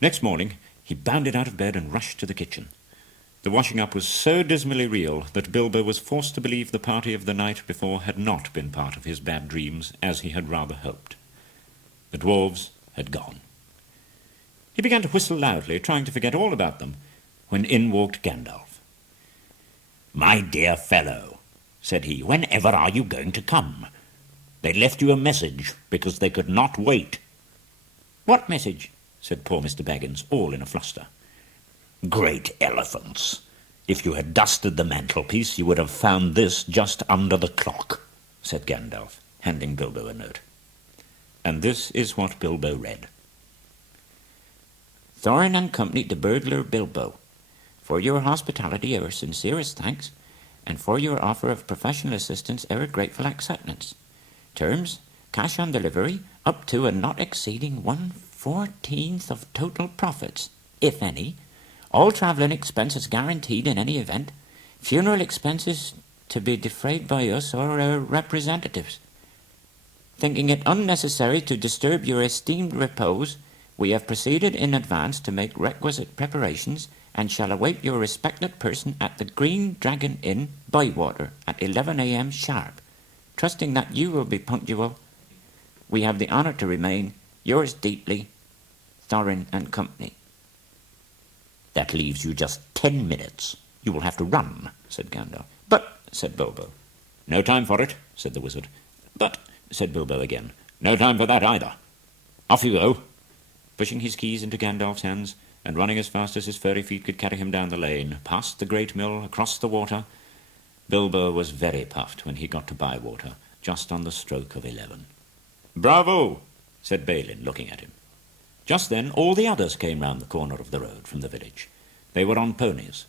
Next morning he bounded out of bed and rushed to the kitchen. The washing up was so dismally real that Bilbo was forced to believe the party of the night before had not been part of his bad dreams, as he had rather hoped. The dwarves had gone. He began to whistle loudly, trying to forget all about them, when in walked Gandalf. "My dear fellow," said he, "whenever are you going to come? They left you a message, because they could not wait." "What message?" said poor Mr. Baggins, all in a fluster. "Great elephants! If you had dusted the mantelpiece, you would have found this just under the clock," said Gandalf, handing Bilbo a note. And this is what Bilbo read. "Thorin and Company to Burglar Bilbo. For your hospitality, our sincerest thanks, and for your offer of professional assistance, our grateful acceptance. Terms, cash on delivery, up to and not exceeding 1/14 of total profits, if any. All travelling expenses guaranteed in any event. Funeral expenses to be defrayed by us or our representatives. Thinking it unnecessary to disturb your esteemed repose, we have proceeded in advance to make requisite preparations, and shall await your respected person at the Green Dragon Inn, Bywater, at 11 a.m. sharp. Trusting that you will be punctual, we have the honour to remain, yours deeply, Thorin and Company." "That leaves you just 10 minutes. You will have to run," said Gandalf. "But," said Bilbo. "No time for it," said the wizard. "But," said Bilbo again. "No time for that either. Off you go." Pushing his keys into Gandalf's hands, and running as fast as his furry feet could carry him down the lane, past the great mill, across the water, Bilbo was very puffed when he got to Bywater, just on the stroke of 11. "Bravo!" said Balin, looking at him. Just then all the others came round the corner of the road from the village. They were on ponies,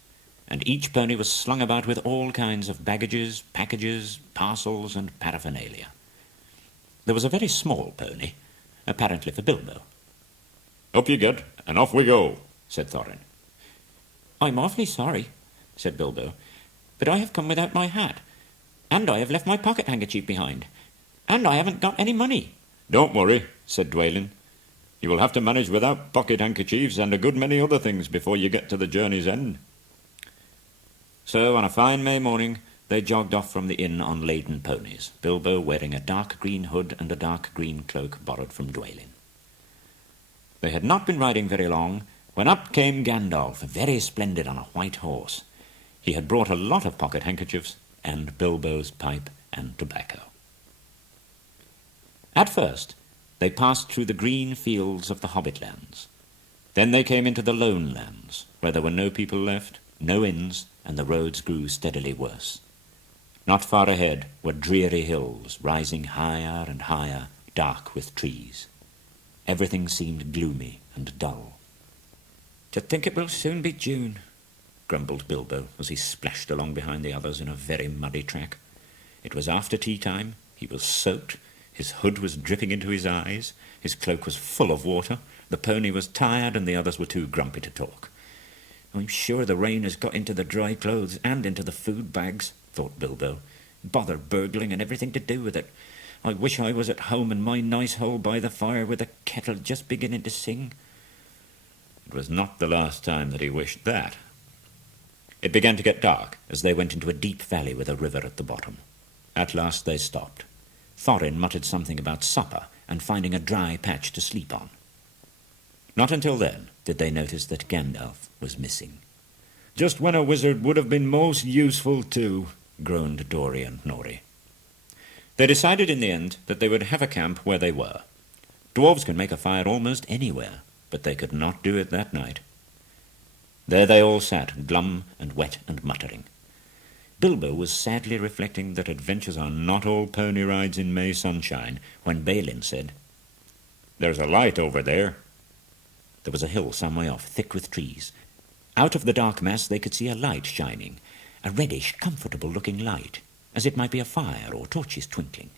and each pony was slung about with all kinds of baggages, packages, parcels, and paraphernalia. There was a very small pony, apparently for Bilbo. "Up you get, and off we go," said Thorin. "I'm awfully sorry," said Bilbo, "but I have come without my hat, and I have left my pocket-handkerchief behind, and I haven't got any money." "Don't worry," said Dwalin. "You will have to manage without pocket-handkerchiefs and a good many other things before you get to the journey's end." So on a fine May morning they jogged off from the inn on laden ponies, Bilbo wearing a dark green hood and a dark green cloak borrowed from Dwalin. They had not been riding very long when up came Gandalf, very splendid on a white horse. He had brought a lot of pocket-handkerchiefs and Bilbo's pipe and tobacco. At first they passed through the green fields of the Hobbit lands. Then they came into the lone lands, where there were no people left, no inns, and the roads grew steadily worse. Not far ahead were dreary hills, rising higher and higher, dark with trees. Everything seemed gloomy and dull. "To think it will soon be June," grumbled Bilbo as he splashed along behind the others in a very muddy track. It was after tea-time, he was soaked, his hood was dripping into his eyes, his cloak was full of water, the pony was tired, and the others were too grumpy to talk. "I'm sure the rain has got into the dry clothes and into the food bags," thought Bilbo. "Bother burgling and everything to do with it. I wish I was at home in my nice hole by the fire with the kettle just beginning to sing." It was not the last time that he wished that. It began to get dark as they went into a deep valley with a river at the bottom. At last they stopped. Thorin muttered something about supper and finding a dry patch to sleep on. Not until then did they notice that Gandalf was missing. "Just when a wizard would have been most useful too," groaned Dori and Nori. They decided in the end that they would have a camp where they were. Dwarves can make a fire almost anywhere, but they could not do it that night. There they all sat, glum and wet and muttering. Bilbo was sadly reflecting that adventures are not all pony rides in May sunshine, when Balin said, "There's a light over there." There was a hill some way off, thick with trees. Out of the dark mass they could see a light shining, a reddish, comfortable-looking light, as it might be a fire or torches twinkling.